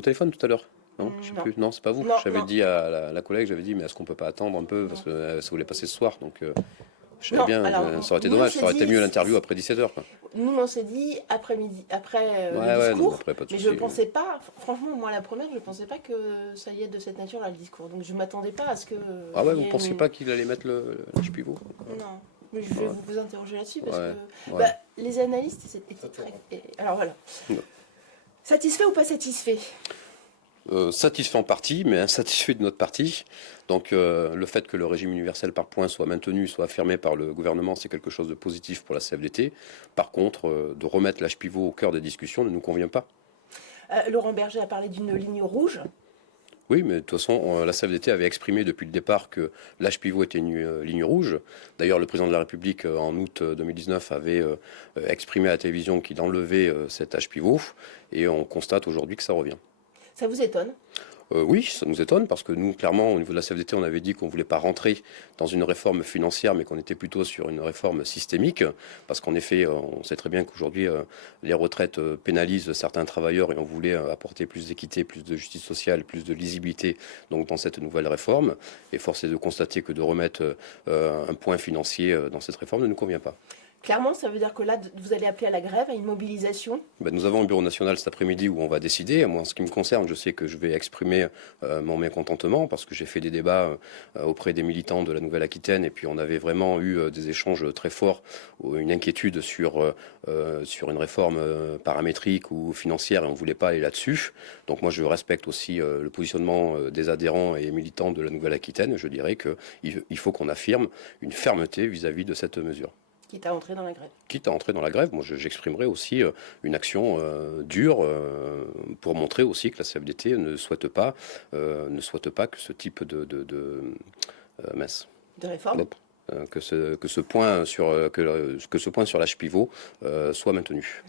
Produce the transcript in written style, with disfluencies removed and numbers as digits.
Au téléphone tout à l'heure? Non, je sais Non. plus. Non, c'est pas vous. Non, J'avais non. dit à la collègue, j'avais dit, mais est-ce qu'on peut pas attendre un peu parce que ça voulait passer ce soir. Donc, je savais Non, bien, alors ça aurait été nous on dommage. s'est Ça aurait été dit, mieux l'interview après 17h, quoi. nous on s'est dit après-midi, après le Ouais, ouais, non, mais discours, après, pas de mais je souci. pensais pas, franchement moi la première, je pensais pas que ça y est de cette nature là le discours, donc je m'attendais pas à ce que Ah ouais, il vous y ait pensiez une... pas qu'il allait mettre le pivot? Non, mais je vais Ouais, vous interroger là-dessus parce que ouais, ouais. bah, les analystes étaient très... Alors voilà, satisfait ou pas satisfait? Satisfait en partie, mais insatisfait de notre partie. Donc le fait que le régime universel par points soit maintenu, soit affirmé par le gouvernement, c'est quelque chose de positif pour la CFDT. Par contre, de remettre l'âge pivot au cœur des discussions ne nous convient pas. Laurent Berger a parlé d'une ligne rouge. Oui, mais de toute façon, la CFDT avait exprimé depuis le départ que l'âge pivot était une ligne rouge. D'ailleurs, le président de la République, en août 2019, avait exprimé à la télévision qu'il enlevait cet âge pivot. Et on constate aujourd'hui que ça revient. Ça vous étonne? Oui, ça nous étonne parce que nous, clairement, au niveau de la CFDT, on avait dit qu'on ne voulait pas rentrer dans une réforme financière, mais qu'on était plutôt sur une réforme systémique. Parce qu'en effet, on sait très bien qu'aujourd'hui, les retraites pénalisent certains travailleurs et on voulait apporter plus d'équité, plus de justice sociale, plus de lisibilité donc, dans cette nouvelle réforme. Et force est de constater que de remettre un point financier dans cette réforme ne nous convient pas. Clairement, ça veut dire que là, vous allez appeler à la grève, à une mobilisation. Ben, nous avons un bureau national cet après-midi où on va décider. Moi, en ce qui me concerne, je sais que je vais exprimer mon mécontentement parce que j'ai fait des débats auprès des militants de la Nouvelle-Aquitaine et puis on avait vraiment eu des échanges très forts, une inquiétude sur une réforme paramétrique ou financière et on ne voulait pas aller là-dessus. Donc moi, je respecte aussi le positionnement des adhérents et militants de la Nouvelle-Aquitaine. Je dirais qu'il faut qu'on affirme une fermeté vis-à-vis de cette mesure. Quitte à entrer dans la grève. Quitte à entrer dans la grève, moi j'exprimerai aussi une action dure pour montrer aussi que la CFDT ne souhaite pas que ce type mince, De réforme. hop, que ce point sur l'âge pivot soit maintenu.